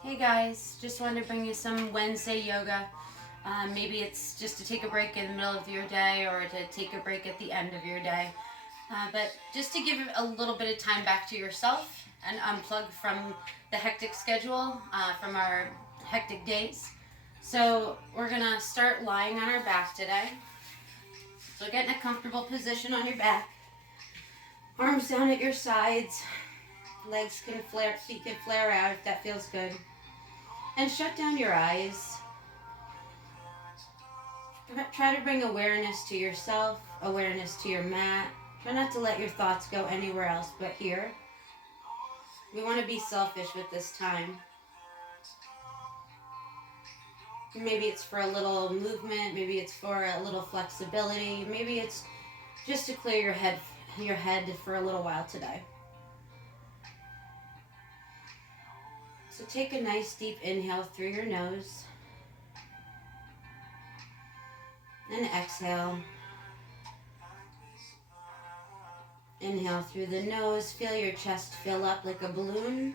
Hey guys, just wanted to bring you some Wednesday yoga. Maybe it's just to take a break in the middle of your day or to take a break at the end of your day. But just to give a little bit of time back to yourself and unplug from the hectic schedule, from our hectic days. So we're going to start lying on our back today. So get in a comfortable position on your back. Arms down at your sides. Legs can flare, feet can flare out if that feels good. And shut down your eyes. Try to bring awareness to yourself, awareness to your mat. Try not to let your thoughts go anywhere else but here. We want to be selfish with this time. Maybe it's for a little movement, maybe it's for a little flexibility, maybe it's just to clear your head for a little while today. So take a nice deep inhale through your nose. And exhale. Inhale through the nose, feel your chest fill up like a balloon.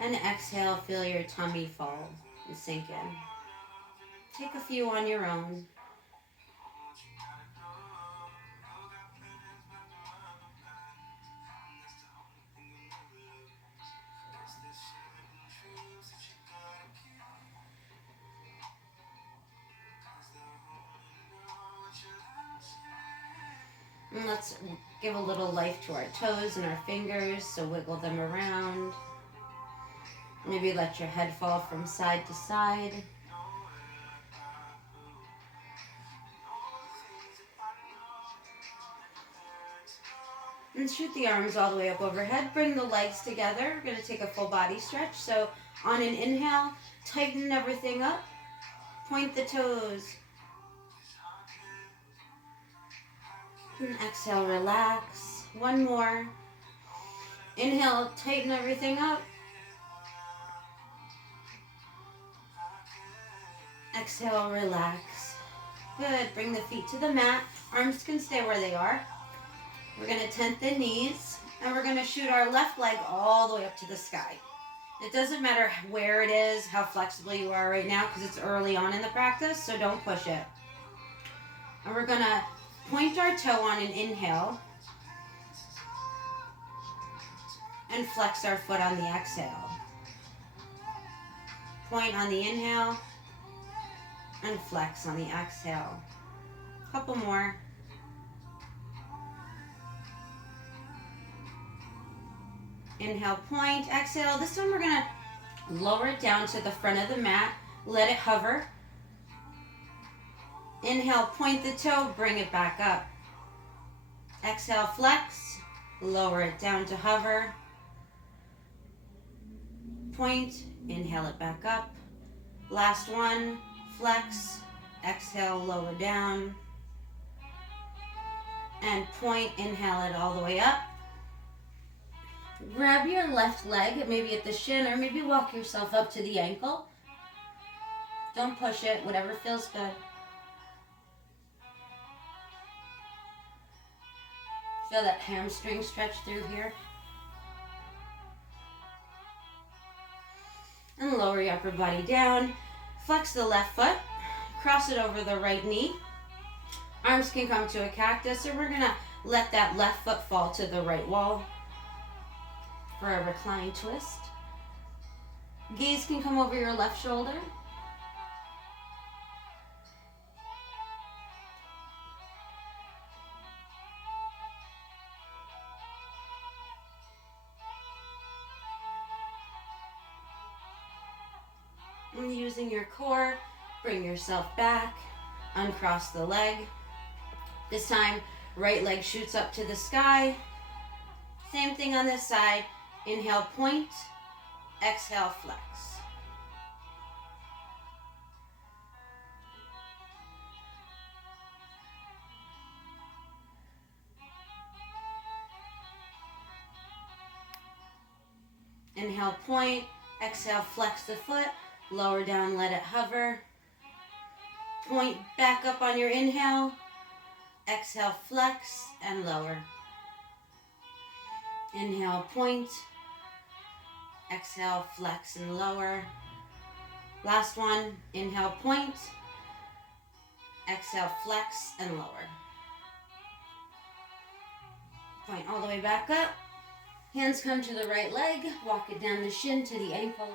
And exhale, feel your tummy fall and sink in. Take a few on your own. And let's give a little life to our toes and our fingers, so wiggle them around. Maybe let your head fall from side to side. And shoot the arms all the way up overhead. Bring the legs together. We're going to take a full body stretch. So on an inhale, tighten everything up. Point the toes. And exhale, relax. One more. Inhale, tighten everything up. Exhale, relax. Good. Bring the feet to the mat. Arms can stay where they are. We're going to tent the knees, and we're going to shoot our left leg all the way up to the sky. It doesn't matter where it is, how flexible you are right now, because it's early on in the practice, so don't push it. And we're going to point our toe on an inhale and flex our foot on the exhale. Point on the inhale and flex on the exhale. Couple more. Inhale, point, exhale. This time we're going to lower it down to the front of the mat. Let it hover. Inhale, point the toe, bring it back up. Exhale, flex. Lower it down to hover. Point, inhale it back up. Last one, flex. Exhale, lower down. And point, inhale it all the way up. Grab your left leg, maybe at the shin, or maybe walk yourself up to the ankle. Don't push it, whatever feels good. Feel that hamstring stretch through here. And lower your upper body down. Flex the left foot. Cross it over the right knee. Arms can come to a cactus, and we're going to let that left foot fall to the right wall for a recline twist. Gaze can come over your left shoulder. And using your core, bring yourself back, uncross the leg. This time, right leg shoots up to the sky. Same thing on this side. Inhale, point. Exhale, flex. Inhale, point. Exhale, flex the foot. Lower down, let it hover. Point back up on your inhale. Exhale, flex, and lower. Inhale, point. Exhale, flex and lower. Last one, inhale, point. Exhale, flex and lower. Point all the way back up. Hands come to the right leg. Walk it down the shin to the ankle.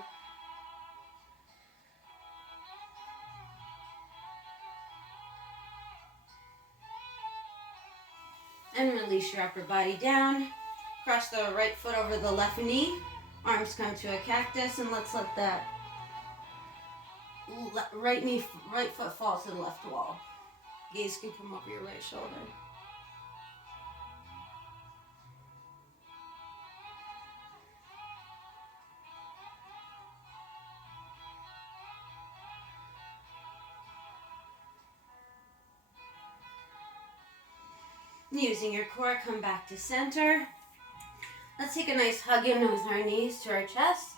And release your upper body down. Cross the right foot over the left knee. Arms come to a cactus, and let's let that right foot fall to the left wall. Gaze can come over your right shoulder. Using your core, come back to center. Let's take a nice hug in with our knees to our chest.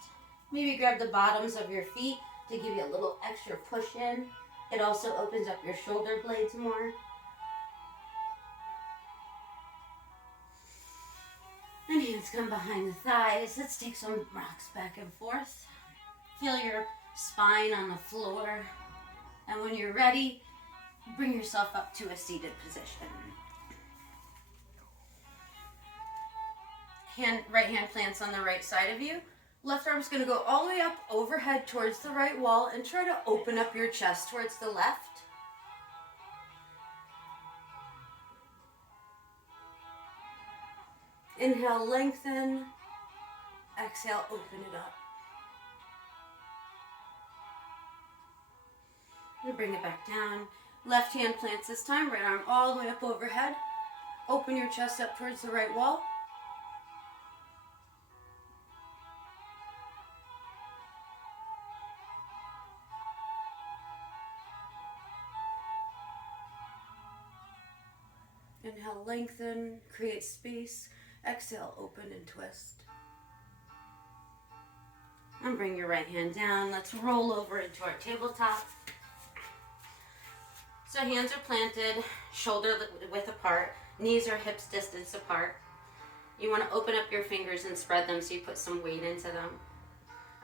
Maybe grab the bottoms of your feet to give you a little extra push in. It also opens up your shoulder blades more. And hands come behind the thighs. Let's take some rocks back and forth. Feel your spine on the floor. And when you're ready, bring yourself up to a seated position. Right hand plants on the right side of you. Left arm's going to go all the way up overhead towards the right wall and try to open up your chest towards the left. Inhale, lengthen. Exhale, open it up. And bring it back down. Left hand plants this time. Right arm all the way up overhead. Open your chest up towards the right wall. Inhale, lengthen, create space. Exhale, open and twist. And bring your right hand down. Let's roll over into our tabletop. So hands are planted, shoulder width apart, knees or hips distance apart. You want to open up your fingers and spread them so you put some weight into them.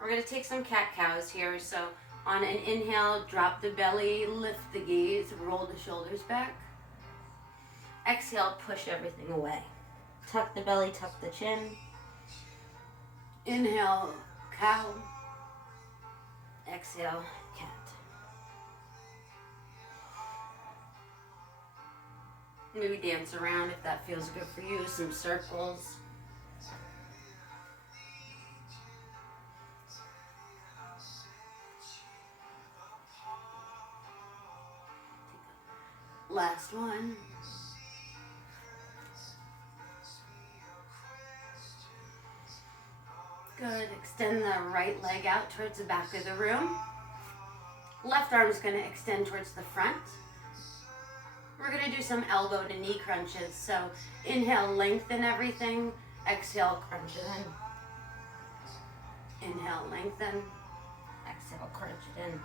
We're going to take some cat-cows here. So on an inhale, drop the belly, lift the gaze, roll the shoulders back. Exhale, push everything away. Tuck the belly, tuck the chin. Inhale, cow. Exhale, cat. Maybe dance around if that feels good for you. Some circles. Last one. Good. Extend the right leg out towards the back of the room. Left arm is going to extend towards the front. We're going to do some elbow to knee crunches. So inhale, lengthen everything. Exhale, crunch it in. Inhale, lengthen. Exhale, crunch it in.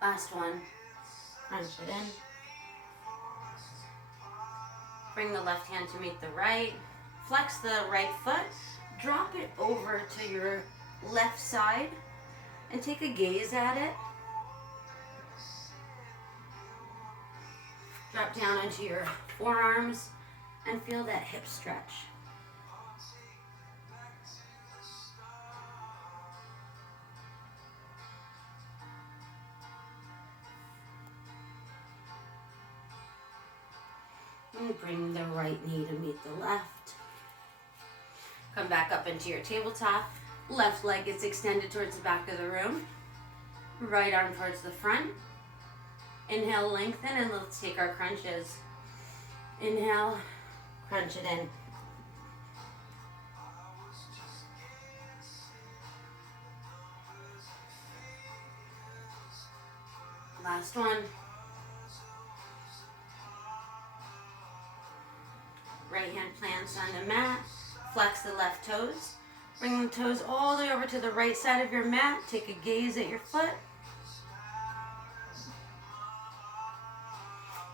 Last one. Crunch it in. Bring the left hand to meet the right. Flex the right foot. Drop it over to your left side and take a gaze at it. Drop down onto your forearms and feel that hip stretch. And bring the right knee to meet the left. Come back up into your tabletop. Left leg is extended towards the back of the room. Right arm towards the front. Inhale, lengthen, and let's take our crunches. Inhale, crunch it in. Last one. Right hand plants on the mat. Flex the left toes. Bring the toes all the way over to the right side of your mat. Take a gaze at your foot.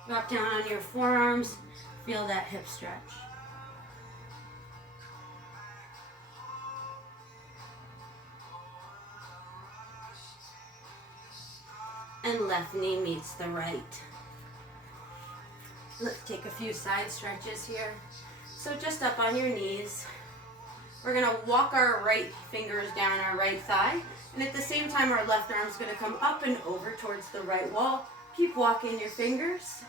Drop down on your forearms. Feel that hip stretch. and left knee meets the right. Let's take a few side stretches here. So just up on your knees. We're gonna walk our right fingers down our right thigh, and at the same time our left arm's gonna come up and over towards the right wall. Keep walking your fingers.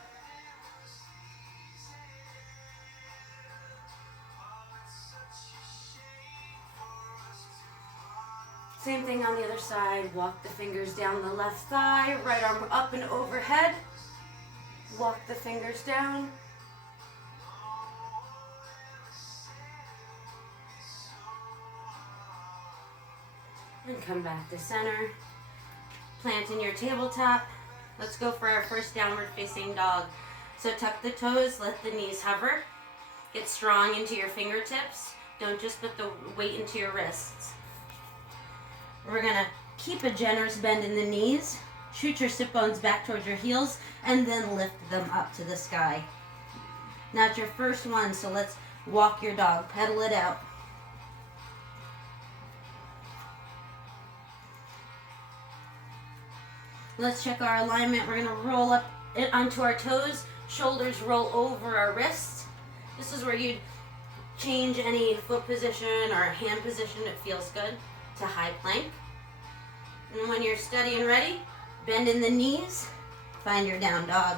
Same thing on the other side. Walk the fingers down the left thigh, right arm up and overhead. Walk the fingers down. And come back to center. Plant in your tabletop. Let's go for our first downward facing dog. So tuck the toes, let the knees hover. Get strong into your fingertips. Don't just put the weight into your wrists. We're gonna keep a generous bend in the knees. Shoot your sit bones back towards your heels and then lift them up to the sky. Now it's your first one, so let's walk your dog. Pedal it out. Let's check our alignment. We're gonna roll up onto our toes. Shoulders roll over our wrists. This is where you'd change any foot position or hand position that feels good to high plank. And when you're steady and ready, bend in the knees, find your down dog.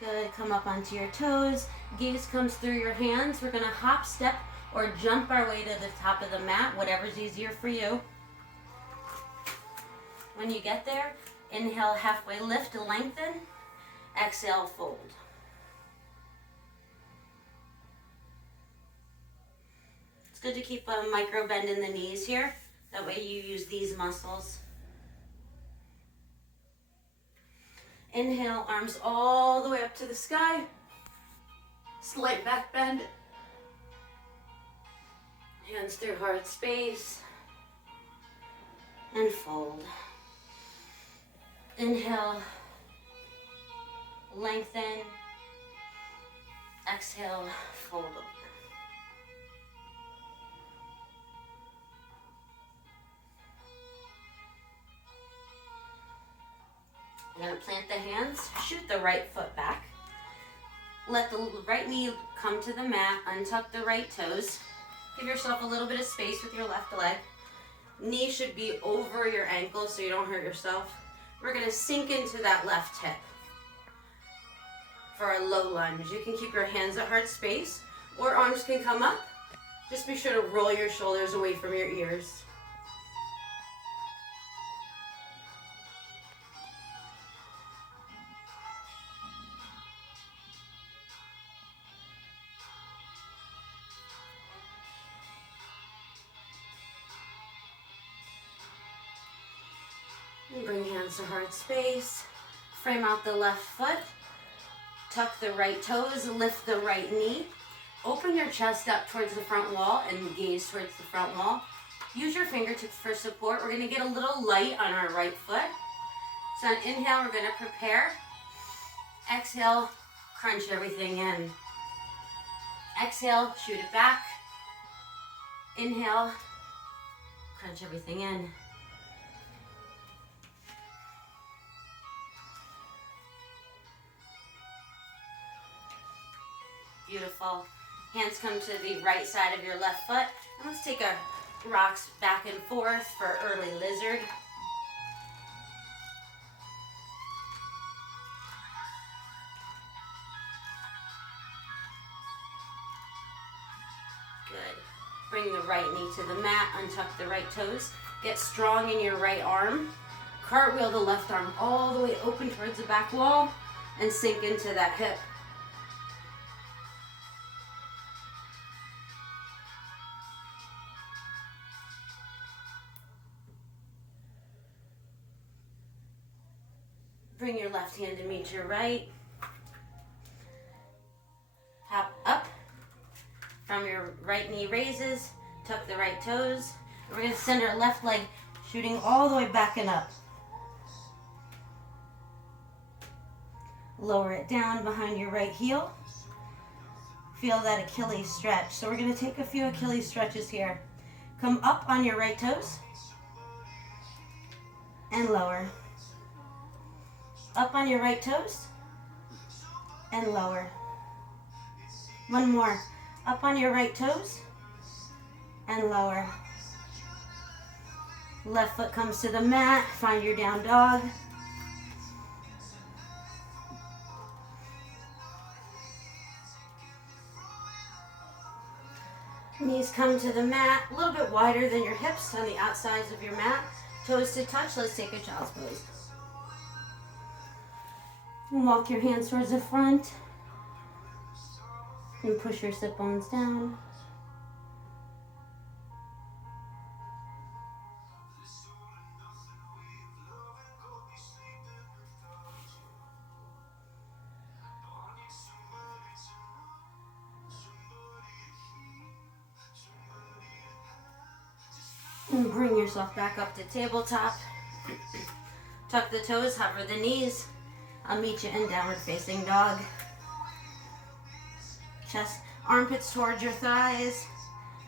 Good, come up onto your toes, gaze comes through your hands. We're gonna hop, step, or jump our way to the top of the mat, whatever's easier for you. When you get there, inhale, halfway lift to lengthen. Exhale, fold. It's good to keep a micro bend in the knees here. That way you use these muscles. Inhale, arms all the way up to the sky. Slight back bend. Hands through heart space. And fold. Inhale, lengthen. Exhale, fold over. I'm going to plant the hands, shoot the right foot back. Let the right knee come to the mat, untuck the right toes. Give yourself a little bit of space with your left leg. Knee should be over your ankle so you don't hurt yourself. We're going to sink into that left hip for a low lunge. You can keep your hands at heart space or arms can come up. Just be sure to roll your shoulders away from your ears. And bring hands to heart space. Frame out the left foot. Tuck the right toes, lift the right knee. Open your chest up towards the front wall and gaze towards the front wall. Use your fingertips for support. We're going to get a little light on our right foot. So on inhale, we're going to prepare. Exhale, crunch everything in. Exhale, shoot it back. Inhale, crunch everything in. Beautiful. Hands come to the right side of your left foot. And let's take our rocks back and forth for early lizard. Good. Bring the right knee to the mat, untuck the right toes. Get strong in your right arm. Cartwheel the left arm all the way open towards the back wall and sink into that hip. Bring your left hand to meet your right. Hop up. From your right knee raises. Tuck the right toes. And we're going to send our left leg shooting all the way back and up. Lower it down behind your right heel. Feel that Achilles stretch. So we're going to take a few Achilles stretches here. Come up on your right toes and lower. Up on your right toes and lower. One more. Up on your right toes and lower. Left foot comes to the mat. Find your down dog. Knees come to the mat, a little bit wider than your hips on the outsides of your mat. Toes to touch. Let's take a child's pose. And walk your hands towards the front. And push your sit bones down. And bring yourself back up to tabletop. Tuck the toes, hover the knees. I'll meet you in downward facing dog. Chest, armpits towards your thighs.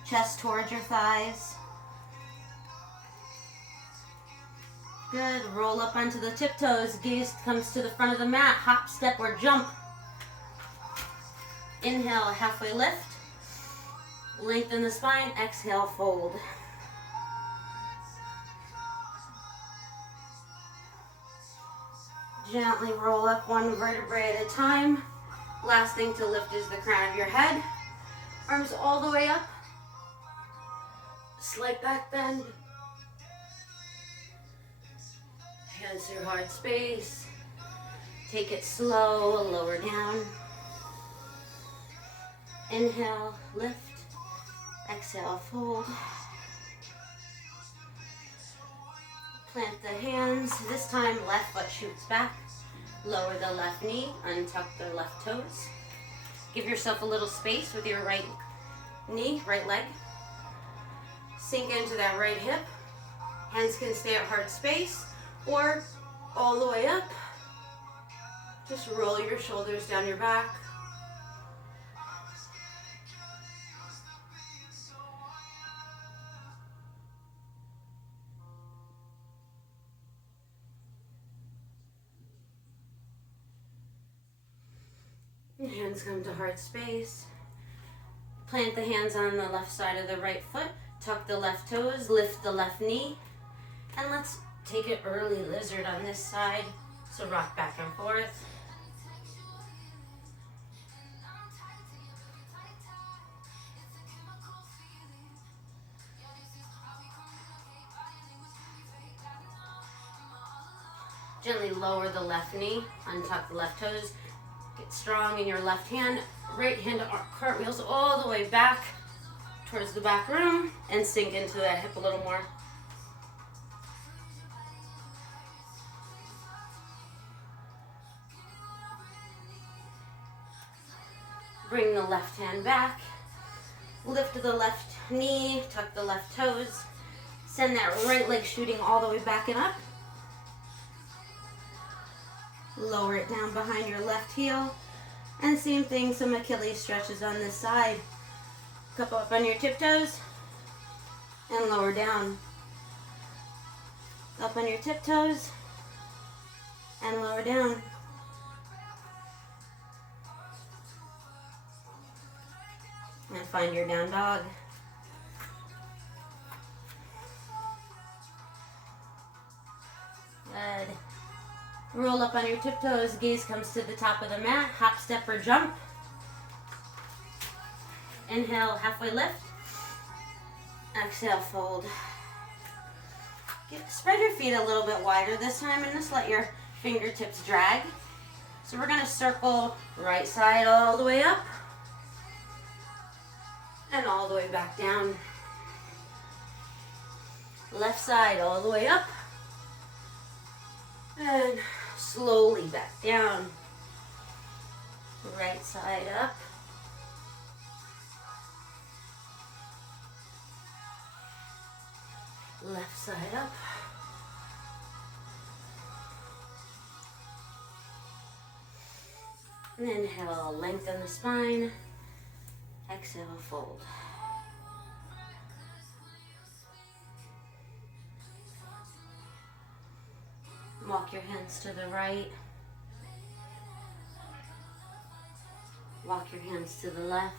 Chest towards your thighs. Good. Roll up onto the tiptoes. Gaze comes to the front of the mat. Hop, step, or jump. Inhale, halfway lift. Lengthen the spine. Exhale, fold. Gently roll up one vertebrae at a time. Last thing to lift is the crown of your head. Arms all the way up. Slight back bend. Hands through heart space. Take it slow, lower down. Inhale, lift. Exhale, fold. Plant the hands. This time, left foot shoots back. Lower the left knee. Untuck the left toes. Give yourself a little space with your right knee, right leg. Sink into that right hip. Hands can stay at heart space or all the way up. Just roll your shoulders down your back. Hands come to heart space. Plant the hands on the left side of the right foot. Tuck the left toes, lift the left knee. And let's take an early lizard on this side. So rock back and forth. Gently lower the left knee, untuck the left toes. Get strong in your left hand. Right hand cartwheels all the way back towards the back room and sink into that hip a little more. Bring the left hand back. Lift the left knee, tuck the left toes. Send that right leg shooting all the way back and up. Lower it down behind your left heel. And same thing, some Achilles stretches on this side. Cup up on your tiptoes and lower down. Up on your tiptoes and lower down. And find your down dog. Good. Roll up on your tiptoes, gaze comes to the top of the mat, hop, step, or jump. Inhale, halfway lift. Exhale, fold. Spread your feet a little bit wider this time and just let your fingertips drag. So we're gonna circle right side all the way up and all the way back down. Left side all the way up and slowly back down. Right side up. Left side up. Inhale, lengthen the spine. Exhale, fold. Walk your hands to the right. Walk your hands to the left.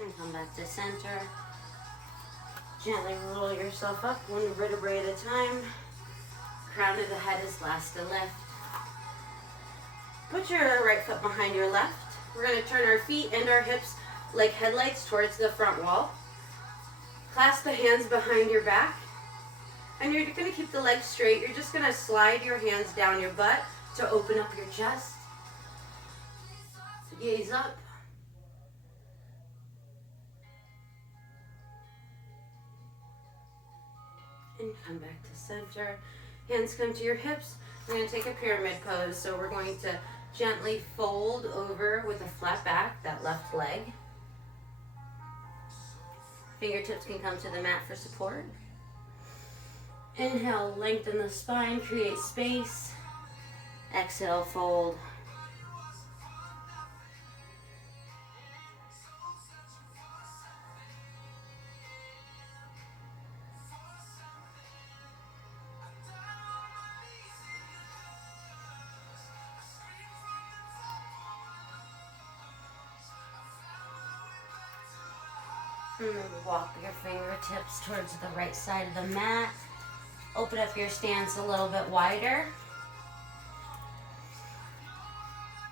And come back to center. Gently roll yourself up one vertebrae at a time. Crown of the head is last to lift. Put your right foot behind your left. We're going to turn our feet and our hips like headlights towards the front wall. Clasp the hands behind your back. And you're going to keep the legs straight. You're just going to slide your hands down your butt to open up your chest. So gaze up. And come back to center. Hands come to your hips. We're going to take a pyramid pose. So we're going to gently fold over with a flat back, that left leg. Fingertips can come to the mat for support. Inhale, lengthen the spine, create space. Exhale, fold. And then walk your fingertips towards the right side of the mat. Open up your stance a little bit wider.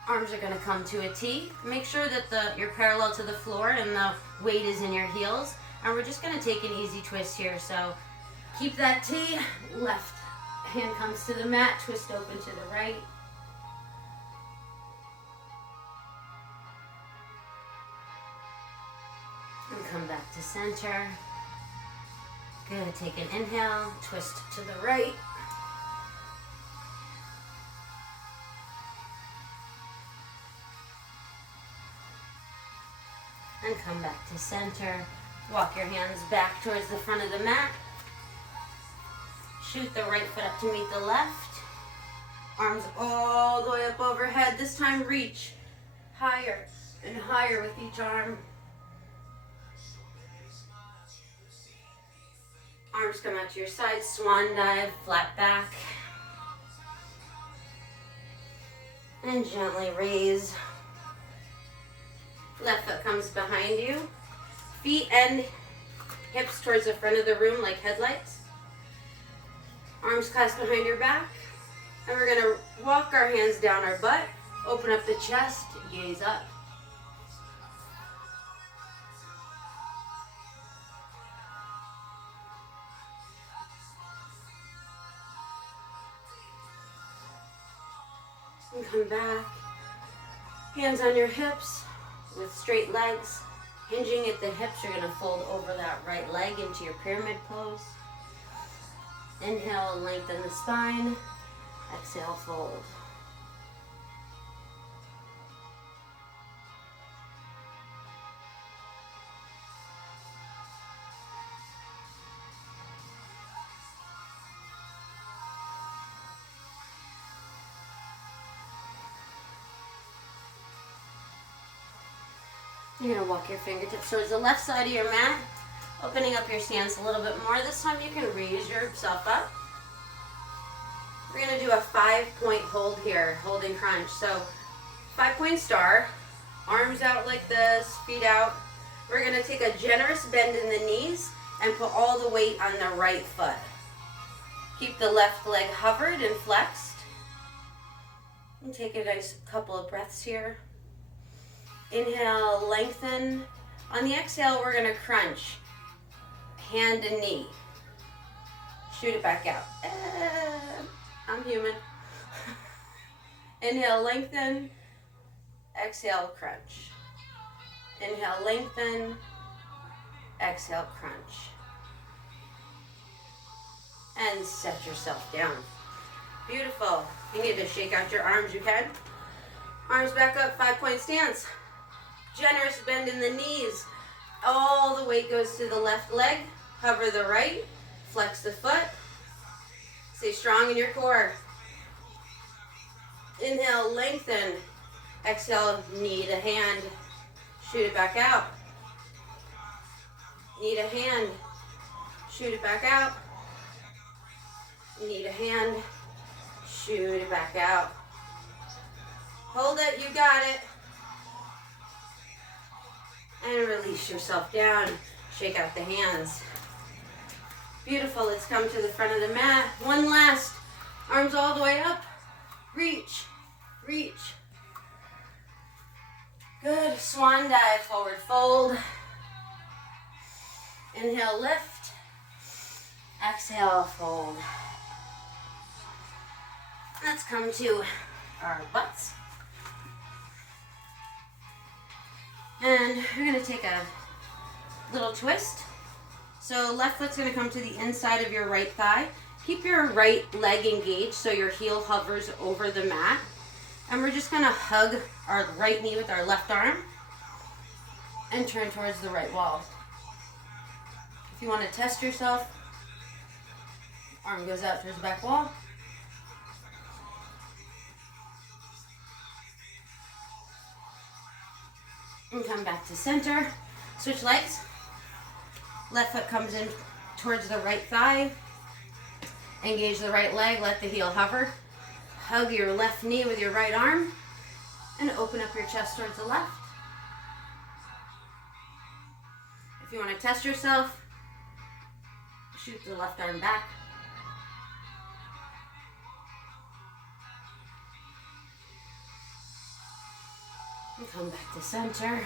Arms are going to come to a T. Make sure that you're parallel to the floor and the weight is in your heels. And we're just going to take an easy twist here. So keep that T. Left hand comes to the mat. Twist open to the right. And come back to center. Good. Take an inhale. Twist to the right. And come back to center. Walk your hands back towards the front of the mat. Shoot the right foot up to meet the left. Arms all the way up overhead. This time reach higher and higher with each arm. Arms come out to your side, swan dive, flat back. And gently raise. Left foot comes behind you. Feet and hips towards the front of the room like headlights. Arms clasped behind your back. And we're going to walk our hands down our butt. Open up the chest, gaze up. And come back. Hands on your hips with straight legs. Hinging at the hips, you're going to fold over that right leg into your pyramid pose. Inhale, lengthen the spine. Exhale, fold. You're going to walk your fingertips towards the left side of your mat, opening up your stance a little bit more. This time you can raise yourself up. We're going to do a 5-point hold here, holding crunch. So 5-point star, arms out like this, feet out. We're going to take a generous bend in the knees and put all the weight on the right foot. Keep the left leg hovered and flexed. And take a nice couple of breaths here. Inhale, lengthen. On the exhale, we're going to crunch. Hand and knee. Shoot it back out. I'm human. Inhale, lengthen. Exhale, crunch. Inhale, lengthen. Exhale, crunch. And set yourself down. Beautiful. You need to shake out your arms, you can. Arms back up, 5-point stance. Generous bend in the knees. All the weight goes to the left leg. Hover the right. Flex the foot. Stay strong in your core. Inhale, lengthen. Exhale, knee to hand. Shoot it back out. Knee to hand. Shoot it back out. Knee to hand. Shoot it back out. Hold it, you got it. And release yourself down. Shake out the hands. Beautiful, let's come to the front of the mat. One last. Arms all the way up. Reach, reach. Good, swan dive, forward fold. Inhale, lift. Exhale, fold. Let's come to our butts. And we're going to take a little twist. So left foot's going to come to the inside of your right thigh. Keep your right leg engaged so your heel hovers over the mat. And we're just going to hug our right knee with our left arm and turn towards the right wall. If you want to test yourself, arm goes out towards the back wall. And come back to center. Switch legs. Left foot comes in towards the right thigh. Engage the right leg, let the heel hover. Hug your left knee with your right arm and open up your chest towards the left. If you want to test yourself, shoot the left arm back. And come back to center.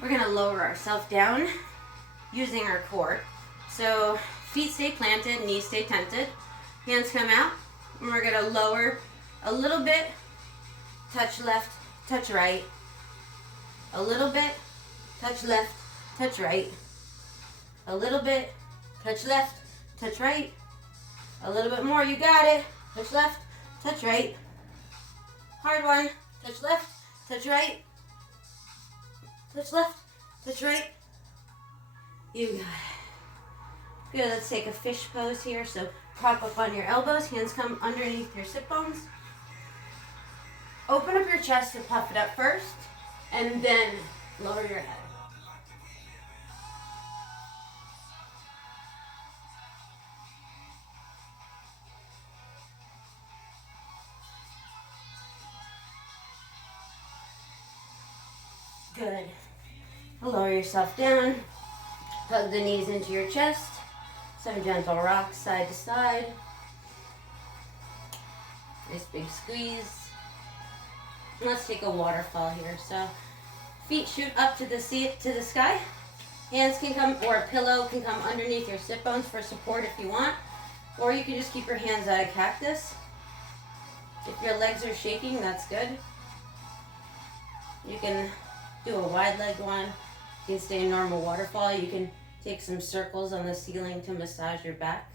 We're going to lower ourselves down using our core. So feet stay planted, knees stay tented. Hands come out. And we're going to lower a little bit. Touch left, touch right. A little bit. Touch left, touch right. A little bit. Touch left, touch right. A little bit more. You got it. Touch left, touch right. Hard one. Touch left, touch right. Touch left, touch right. You got it. Good, let's take a fish pose here. So prop up on your elbows, hands come underneath your sit bones. Open up your chest and puff it up first, and then lower your head. Good. Lower yourself down. Hug the knees into your chest. Some gentle rocks side to side. Nice big squeeze. And let's take a waterfall here. So feet shoot up to the sky. Hands can come, or a pillow can come underneath your sit bones for support if you want. Or you can just keep your hands out of cactus. If your legs are shaking, that's good. You can do a wide leg one. You can stay in normal waterfall. You can take some circles on the ceiling to massage your back.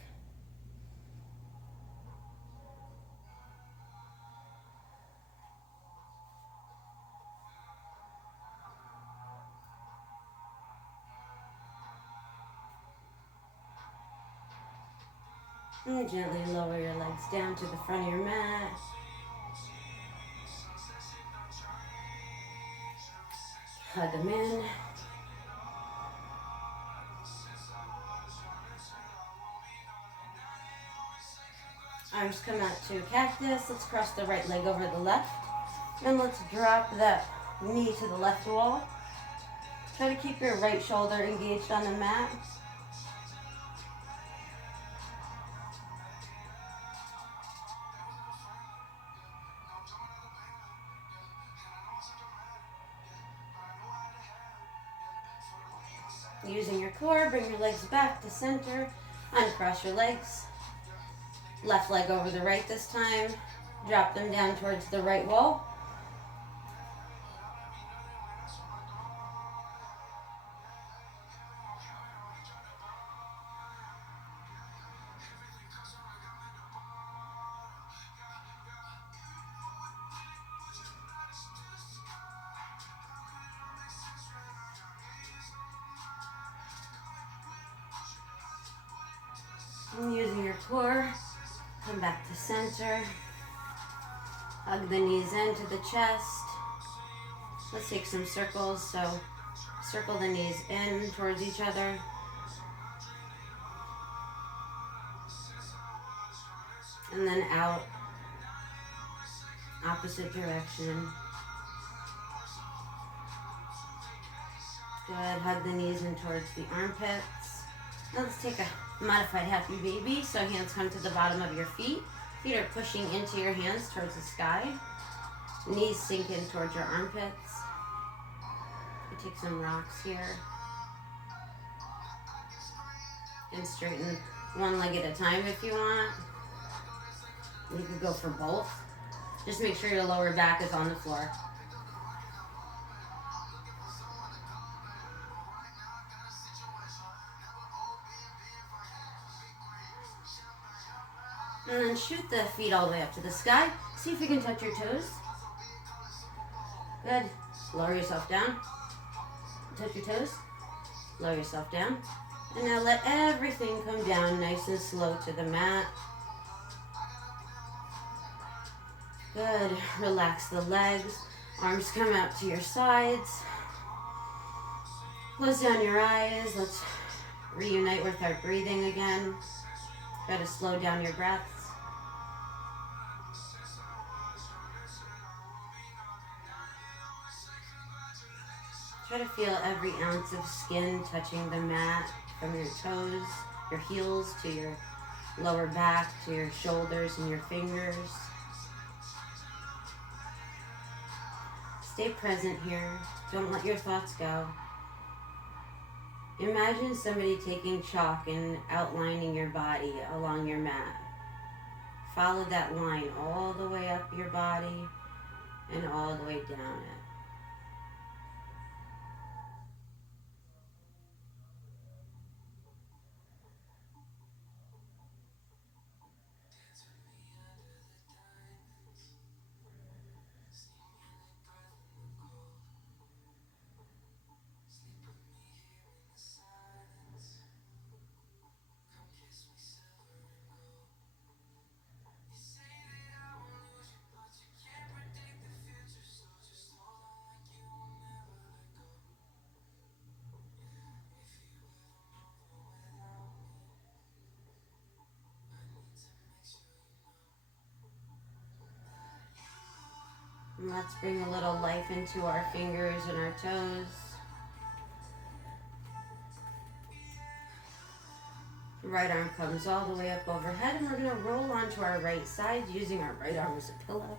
And gently lower your legs down to the front of your mat. Hug them in. Arms come out to cactus. Let's cross the right leg over the left. And let's drop that knee to the left wall. Try to keep your right shoulder engaged on the mat. Using your core, bring your legs back to center. Uncross your legs. Left leg over the right this time. Drop them down towards the right wall. And using your core, come back to center. Hug the knees into the chest. Let's take some circles. So circle the knees in towards each other. And then out, opposite direction. Good, hug the knees in towards the armpits. Now let's take a modified happy baby. So hands come to the bottom of your feet. Feet are pushing into your hands towards the sky. Knees sink in towards your armpits. You take some rocks here. And straighten one leg at a time if you want. You could go for both. Just make sure your lower back is on the floor. And then shoot the feet all the way up to the sky. See if you can touch your toes. Good. Lower yourself down. Touch your toes. Lower yourself down. And now let everything come down nice and slow to the mat. Good. Relax the legs. Arms come out to your sides. Close down your eyes. Let's reunite with our breathing again. Try to slow down your breaths. Try to feel every ounce of skin touching the mat from your toes, your heels to your lower back, to your shoulders and your fingers. Stay present here. Don't let your thoughts go. Imagine somebody taking chalk and outlining your body along your mat. Follow that line all the way up your body and all the way down it. And let's bring a little life into our fingers and our toes. The right arm comes all the way up overhead, and we're going to roll onto our right side using our right arm as a pillow.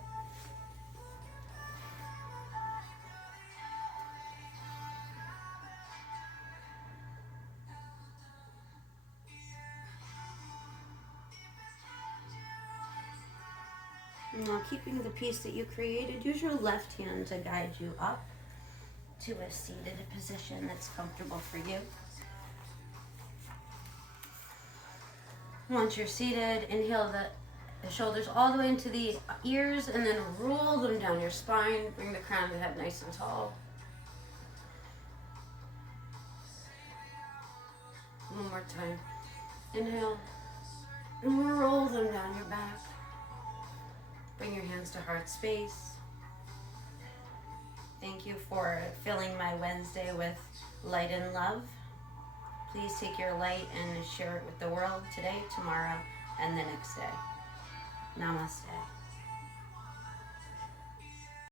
Now, keeping the piece that you created, use your left hand to guide you up to a seated position that's comfortable for you. Once you're seated, inhale the shoulders all the way into the ears and then roll them down your spine. Bring the crown of the head nice and tall. One more time. Inhale and roll them down your back. Bring your hands to heart space. Thank you for filling my Wednesday with light and love. Please take your light and share it with the world today, tomorrow, and the next day. Namaste.